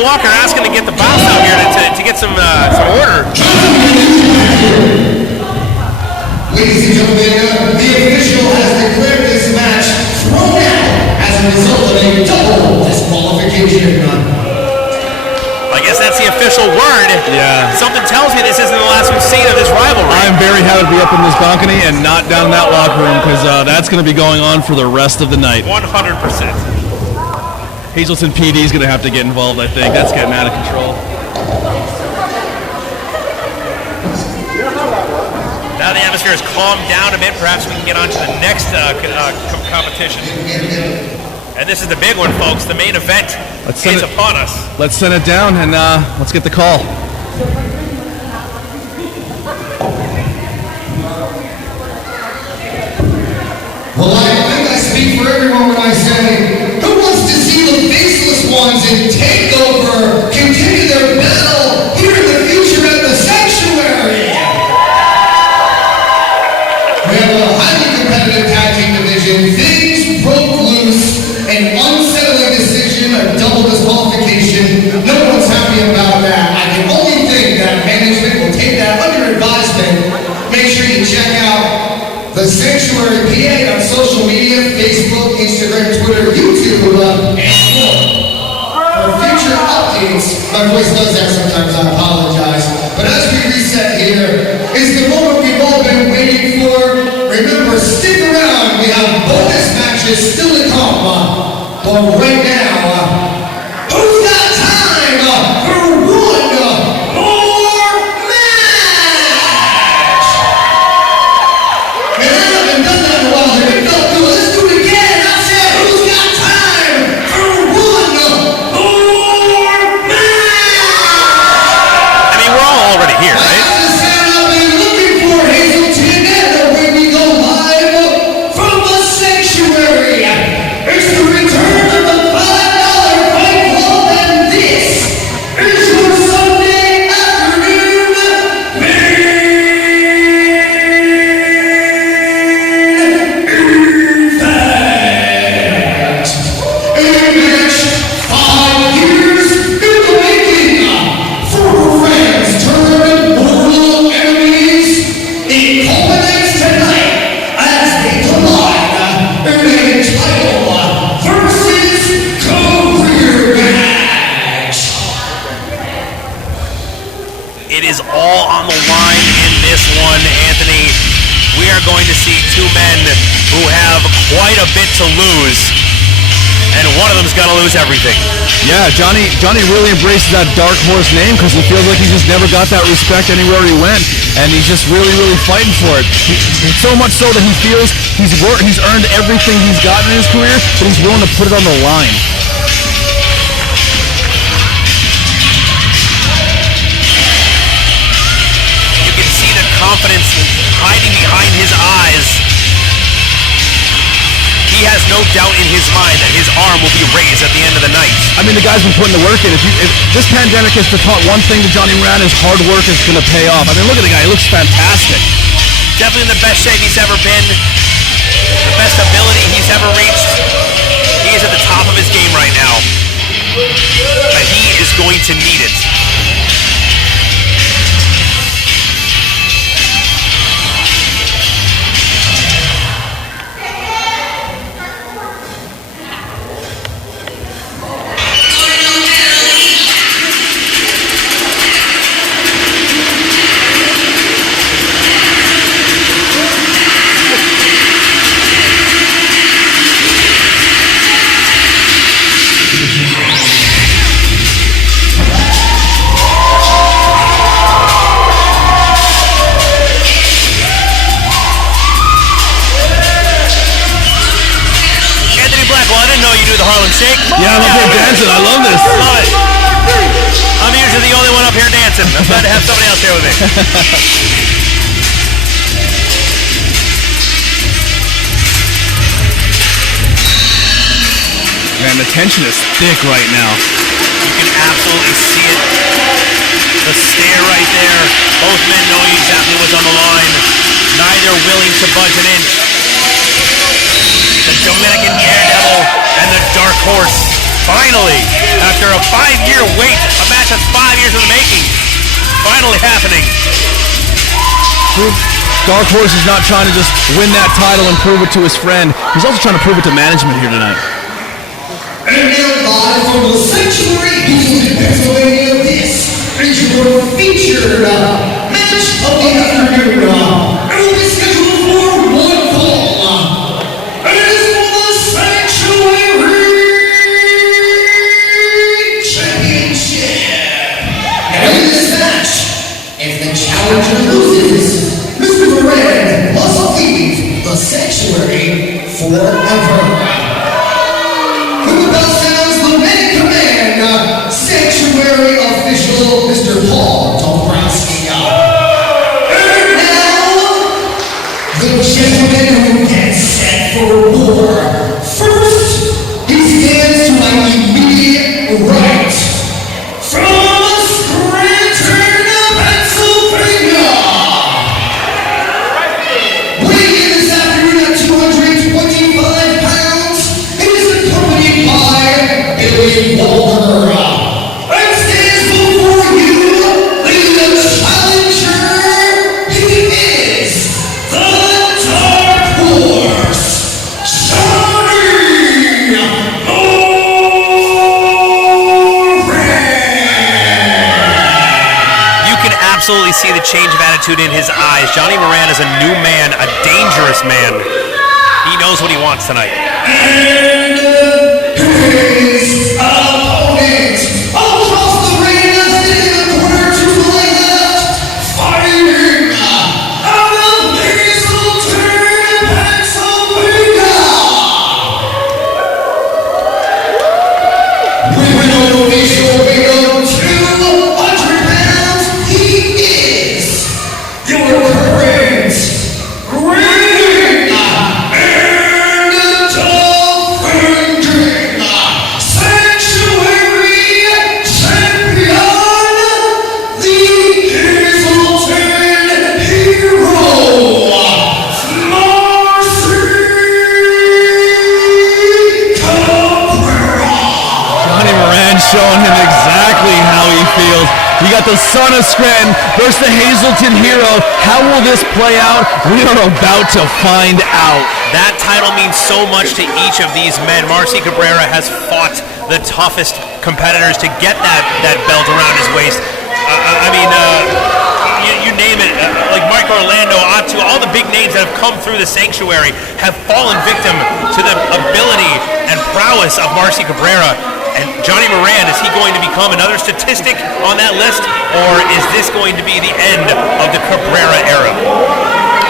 Walker asking to get the boss out here to get some order. Ladies and gentlemen, the official has declared this match thrown out as a result of a double disqualification. I guess that's the official word. Yeah. Something tells me this isn't the last we've seen of this rivalry. I'm very happy to be up in this balcony and not down in that locker room because that's going to be going on for the rest of the night. 100%. Hazleton PD is going to have to get involved, I think. That's getting out of control. Now the atmosphere has calmed down a bit. Perhaps we can get on to the next competition. And this is the big one, folks. The main event is upon us. Let's send it down and let's get the call. Well, I think I speak for everyone when I say, who wants to see the faceless ones in TakeOver continue their battle here in the future at the Sanctuary? We have a highly competitive tag team division. Things broke loose. An unsettling decision, a double disqualification. No one's happy about that. I can only think that management will take that under advisement. Make sure you check out the Sanctuary PA on social media, Facebook, Instagram, Twitter, YouTube, and more. For future updates, my voice does that sometimes, I apologize. But as we reset here, is the moment we've all been waiting for. Remember, stick around, we have bonus matches still to come. But right now, who's got time for one more match? Man, I haven't done that in a while. It felt good. Let's do it again. I said, who's got time for one more match? I mean, we're all already here, right? That's the sound I've been looking for, Hazleton. And when we go live from the Sanctuary, it's the return of the $5 Fight Club, and this is your Sunday afternoon main event. A match 5 years in the making. Former friends turned mortal enemies. It culminates tonight as they collide in a title versus career match. It is all on the line in this one, Anthony. We are going to see two men who have quite a bit to lose, and one of them's got to lose everything. Yeah, Johnny really embraces that dark horse name because he feels like he just never got that respect anywhere he went, and he's just really fighting for it. So much so that he feels he's earned everything he's gotten in his career, but he's willing to put it on the line. You can see the confidence hiding behind his eyes. He has no doubt in his mind that his arm will be raised at the end of the night. I mean, the guy's been putting the work in. If this pandemic has taught one thing to Johnny Moran, is hard work is going to pay off. I mean, look at the guy. He looks fantastic. Definitely in the best shape he's ever been. The best ability he's ever reached. He is at the top of his game right now. But he is going to need it. Shake. Yeah, I'm up here dancing. I love this. Love it. I'm usually the only one up here dancing. I'm glad to have somebody else here with me. Man, the tension is thick right now. You can absolutely see it. The stare right there. Both men knowing exactly what's on the line. Neither willing to budge an inch. The Dominican Daredevil and the Dark Horse Finally, after a 5-year wait, a match that's 5 years in the making, finally happening. Dark Horse is not trying to just win that title and prove it to his friend. He's also trying to prove it to management here tonight. And now live from the Sanctuary Studio, Pennsylvania, this is your featured match of the afternoon. It will be scheduled for one fall. It is for the Sanctuary Championship. And in this match, if the challenger loses, Mr. Moran must leave the Sanctuary forever. From the bell sounds, the main command, Sanctuary official Mr. Paul Dombrowski. And now, the gentleman who gets set for war. First, he stands to my immediate right. From Scranton, Pennsylvania. Weighing in this afternoon at 225 pounds, he is accompanied by Billy Walker. And stands before you, the challenger. He is the Dark Horse, Johnny Moran. You can absolutely see the change of attitude in his eyes. Johnny Moran is a new man, a dangerous man. He knows what he wants tonight. And his opponent across the ring, sitting in the corner to my left, fighting out of Hazleton, Pennsylvania. Women official weight of 200 pounds, he is your current reigning and defending Sanctuary Champion, the Hazleton Hero, Marcy Cabrera. Johnny Moran showing him exactly how he feels. You got the son of Scranton versus the Hazleton Hero. How will this play out? We are about to find out. That title means so much to each of these men. Marcy Cabrera has fought the toughest competitors to get that belt around his waist. You name it, like Mike Orlando, Atu, all the big names that have come through the Sanctuary have fallen victim to the ability and prowess of Marcy Cabrera. And Johnny Moran, is he going to become another statistic on that list, or is this going to be the end of the Cabrera era?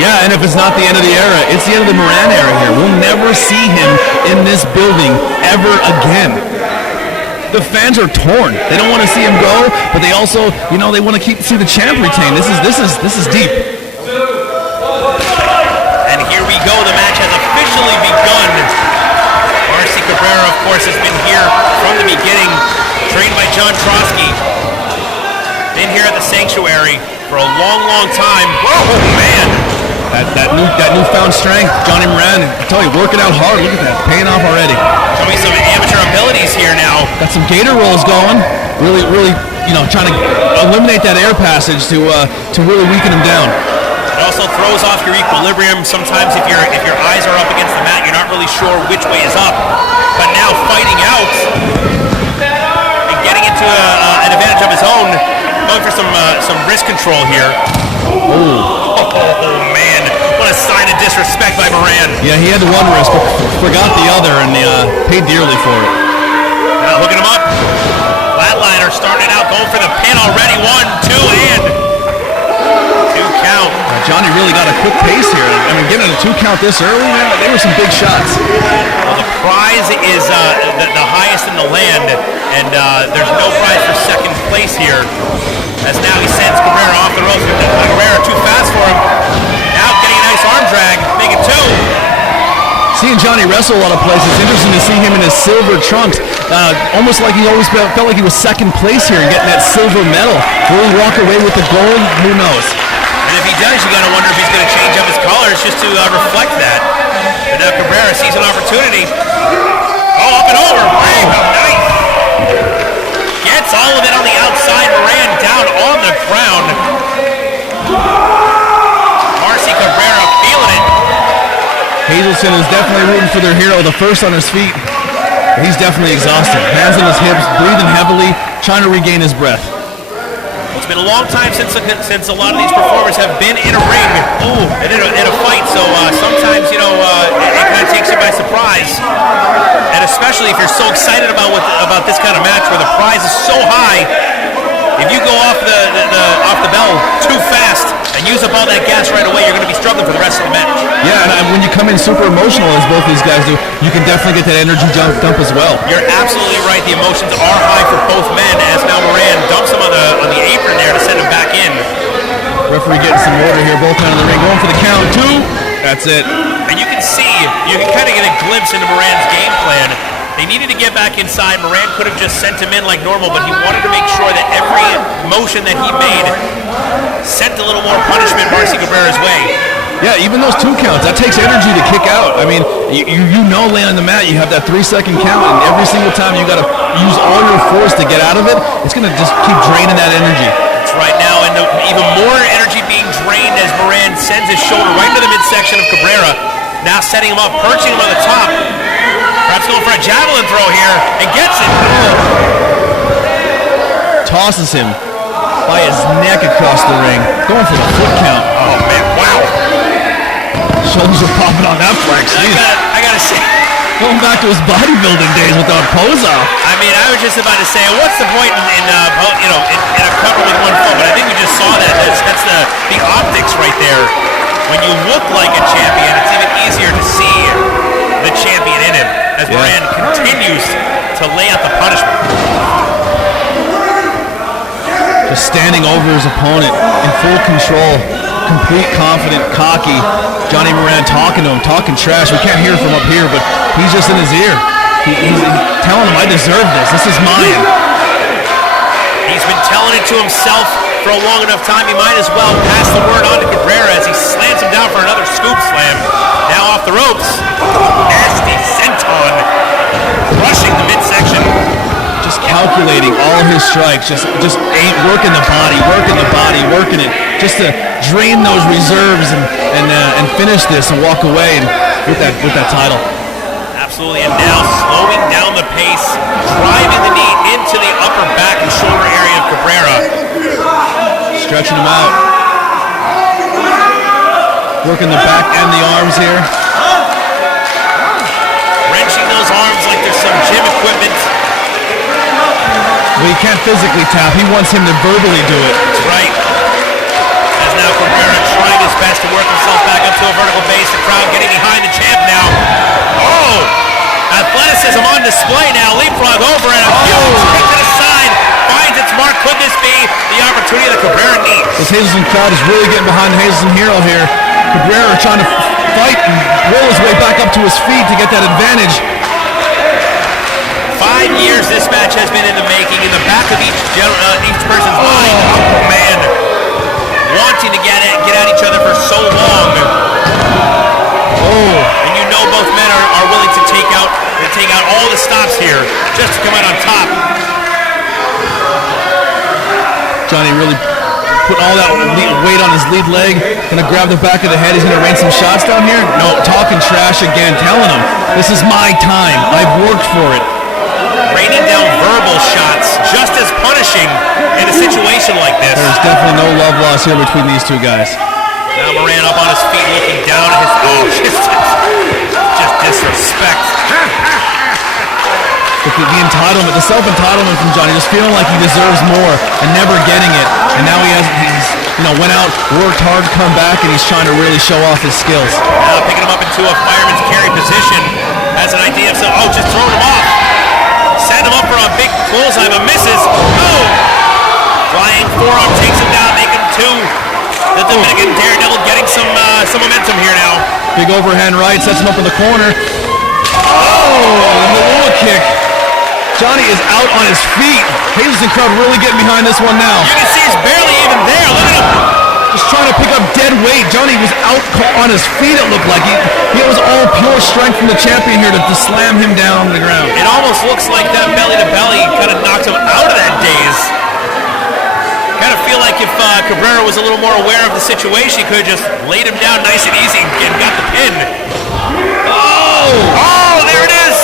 Yeah, and if it's not the end of the era, it's the end of the Moran era here. We'll never see him in this building ever again. The fans are torn. They don't want to see him go, but they also, they want to see the champ retain. This is deep. And here we go. The match has officially begun. Marcy Cabrera, of course, has been here from the beginning, trained by John Trotsky. Been here at the Sanctuary for a long, long time. Oh, man. That newfound strength, Johnny Moran, I tell you, working out hard. Look at that, paying off already. Showing some amateur abilities here now. Got some gator rolls going. Really, trying to eliminate that air passage to really weaken him down. It also throws off your equilibrium. Sometimes if your eyes are up against the mat, you're not really sure which way is up. But now fighting out and getting into an advantage of his own, going for some wrist control here. Oh man, what a sign of disrespect by Moran. Yeah, he had the one wrist, but forgot the other, and paid dearly for it. Now hooking him up. Flatliner starting out, going for the pin already. 1, 2, and 2 count. Johnny really got a quick pace here. I mean, getting a 2 count this early, man, they were some big shots. Well, the prize is the highest in the land, and there's no prize for second place here. As now he sends Cabrera off the ropes. Cabrera too fast for him. Now getting a nice arm drag, making 2. Seeing Johnny wrestle a lot of places, it's interesting to see him in his silver trunks. Almost like he always felt like he was second place here and getting that silver medal. Will he walk away with the gold? Who knows? And if he does, you got to wonder if he's going to change up his colors just to reflect that. And now Cabrera sees an opportunity. Oh, up and over. Bang, nice. Hazleton is definitely rooting for their hero, the first on his feet. He's definitely exhausted. Hands on his hips, breathing heavily, trying to regain his breath. It's been a long time since a lot of these performers have been in a ring, and in a fight. So sometimes, it kind of takes you by surprise, and especially if you're so excited about this kind of match where the prize is so high. If you go off the bell too fast and use up all that gas right away, you're going to be struggling for the rest of the match. Yeah, and when you come in super emotional, as both these guys do, you can definitely get that energy dump as well. You're absolutely right. The emotions are high for both men, as now Moran dumps him on the apron there to send him back in. Referee getting some order here. Both men in the ring going for the count. 2. That's it. And you can kind of get a glimpse into Moran's game plan. They needed to get back inside. Moran could have just sent him in like normal, but he wanted to make sure that every motion that he made sent a little more punishment Marcy Cabrera's way. Yeah, even those 2 counts, that takes energy to kick out. I mean, you know laying on the mat, you have that 3-second count, and every single time you got to use all your force to get out of it, it's going to just keep draining that energy. That's right now, and even more energy being drained as Moran sends his shoulder right into the midsection of Cabrera, now setting him up, perching him on the top. Perhaps going for a javelin throw here, and gets it. Tosses him by his neck across the ring, going for the foot count. Oh man, wow. Shoulders are popping on that flex. I gotta say, going back to his bodybuilding days with that pose off. I mean, I was just about to say, what's the point in a cover with one foot? But I think we just saw that. That's the optics right there. When you look like a champion, it's even easier to see the champion in him as Moran continues to lay out the punishment. Just standing over his opponent in full control, complete, confident, cocky. Johnny Moran talking to him, talking trash. We can't hear from up here, but he's just in his ear. He's telling him, I deserve this. This is mine. He's been telling it to himself for a long enough time. He might as well pass the word on to Cabrera as he slams him down for another scoop slam. Now off the ropes. Nasty senton. Crushing the midsection. Just calculating all his strikes. Just ain't working the body, working it. Just to drain those reserves and finish this and walk away and with that title. Absolutely, and now slowing down the pace, driving the knee into the upper back and shoulder area of Cabrera. Stretching him out. Working the back and the arms here. Wrenching those arms like there's some gym equipment. Well, he can't physically tap. He wants him to verbally do it. That's right. As now Cabrera trying his best to work himself back up to a vertical base. The crowd getting behind the champ now. Oh! Athleticism on display now. Leapfrog over and a huge kick to the side. Finds its mark. Could this be the opportunity that Cabrera needs? This Hazleton crowd is really getting behind Hazleton Hero here. Cabrera trying to fight and roll his way back up to his feet to get that advantage. 5 years this match has been in the making. In the back of each person's mind. Oh man. Wanting to get at each other for so long. Oh. And you know both men are willing to take out all the stops here just to come out on top. Johnny really put all that weight on his lead leg. Gonna grab the back of the head. He's gonna rain some shots down here. No, talking trash again, telling him, this is my time. I've worked for it. Raining down verbal shots, just as punishing in a situation like this. There's definitely no love lost here between these two guys. Now Moran up on his feet, looking down at his just disrespect. The entitlement, the self-entitlement from Johnny, just feeling like he deserves more and never getting it. And now he's went out, worked hard, come back, and he's trying to really show off his skills. Now picking him up into a fireman's carry position, has an idea of just throwing him off. Set him up for a big bullseye, but misses. Oh! Flying forearm takes him down, making 2. The Dominican Daredevil getting some momentum here now. Big overhand right, sets him up in the corner. Oh! The Malua kick. Johnny is out on his feet. Hazleton crowd really getting behind this one now. You can see he's barely even there. Look at him. Just trying to pick up dead weight. Johnny was out on his feet, it looked like. He was all pure strength from the champion here to slam him down on the ground. It almost looks like that belly-to-belly kind of knocked him out of that daze. Kind of feel like if Cabrera was a little more aware of the situation, he could have just laid him down nice and easy and got the pin. Oh, there it is.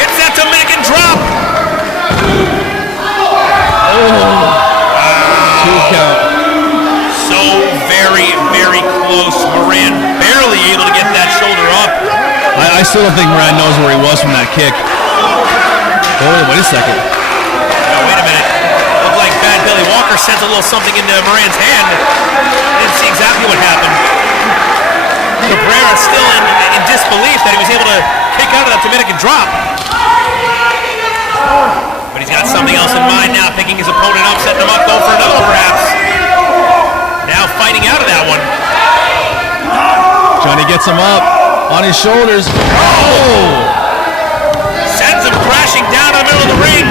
Gets that Dominican drop. Two count. So very, very close. Moran barely able to get that shoulder up. I still don't think Moran knows where he was from that kick. Oh, wait a second. Now, wait a minute. Looked like Bad Billy Walker sent a little something into Moran's hand. Didn't see exactly what happened. Cabrera still in disbelief that he was able to kick out of that Dominican drop. But he's got something else in mind now, picking his opponent up, setting him up, going for another perhaps. Now fighting out of that one. Johnny gets him up on his shoulders. Oh! Sends him crashing down in the middle of the ring.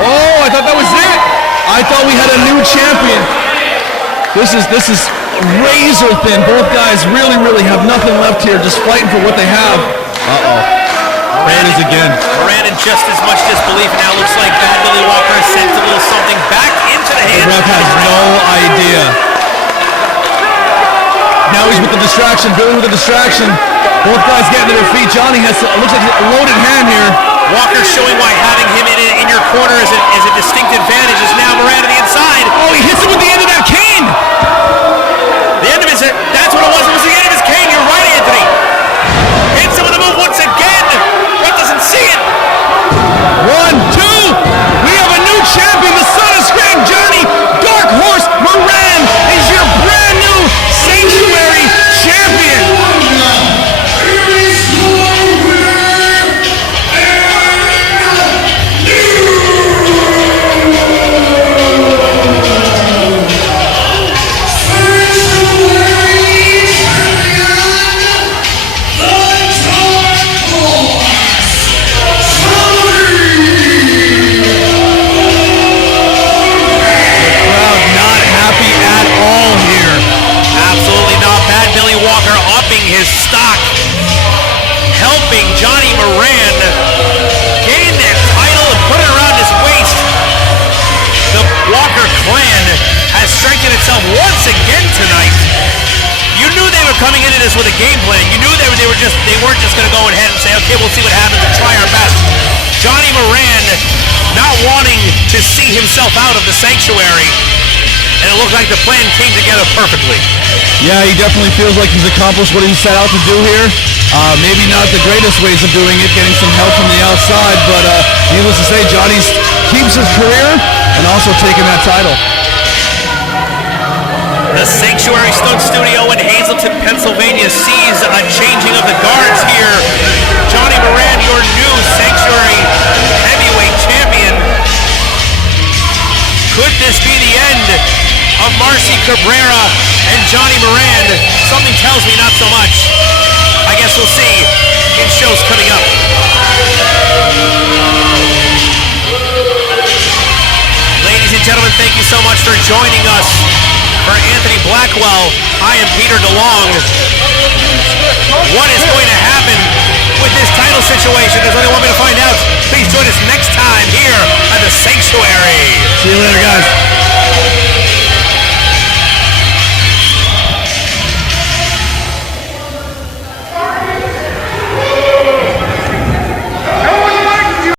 Oh, I thought that was it. I thought we had a new champion. This is razor thin. Both guys really have nothing left here, just fighting for what they have. Moran is again. Moran in just as much disbelief now. Looks like Bad Billy Walker sent a little something back into the hands. The ref has no idea. Now he's with the distraction. Billy with the distraction. Both guys getting to their feet. Johnny has, looks like a loaded hand here. Walker showing why having him in your corner is a distinct advantage. Is now Moran to the inside. Oh, he hits him with the end of that cane. The end of his, that's what it was. It was the end of his cane. You're right, Anthony. Hits him with the move once again. Ref doesn't see it. 1, 2. We have a new champion. The son of Scram Johnny. Dark Horse Moran is your brand new Sanctuary champion. Walker upping his stock, helping Johnny Moran gain that title and put it around his waist. The Walker clan has strengthened itself once again tonight. You knew they were coming into this with a game plan. You knew they weren't just going to go ahead and say, okay, we'll see what happens and try our best. Johnny Moran not wanting to see himself out of the Sanctuary. And it looked like the plan came together perfectly. Yeah, he definitely feels like he's accomplished what he set out to do here. Maybe not the greatest ways of doing it, getting some help from the outside, but needless to say, Johnny keeps his career and also taking that title. The Sanctuary Stunt Studio in Hazleton, Pennsylvania sees a changing of the guards here. Johnny Moran, your new Sanctuary heavyweight champion. Could this be the end of Marcy Cabrera and Johnny Moran? Something tells me not so much. I guess we'll see in shows coming up. Ladies and gentlemen, thank you so much for joining us. For Anthony Blackwell, I am Peter DeLong. What is going to happen with this title situation? There's only one way to find out.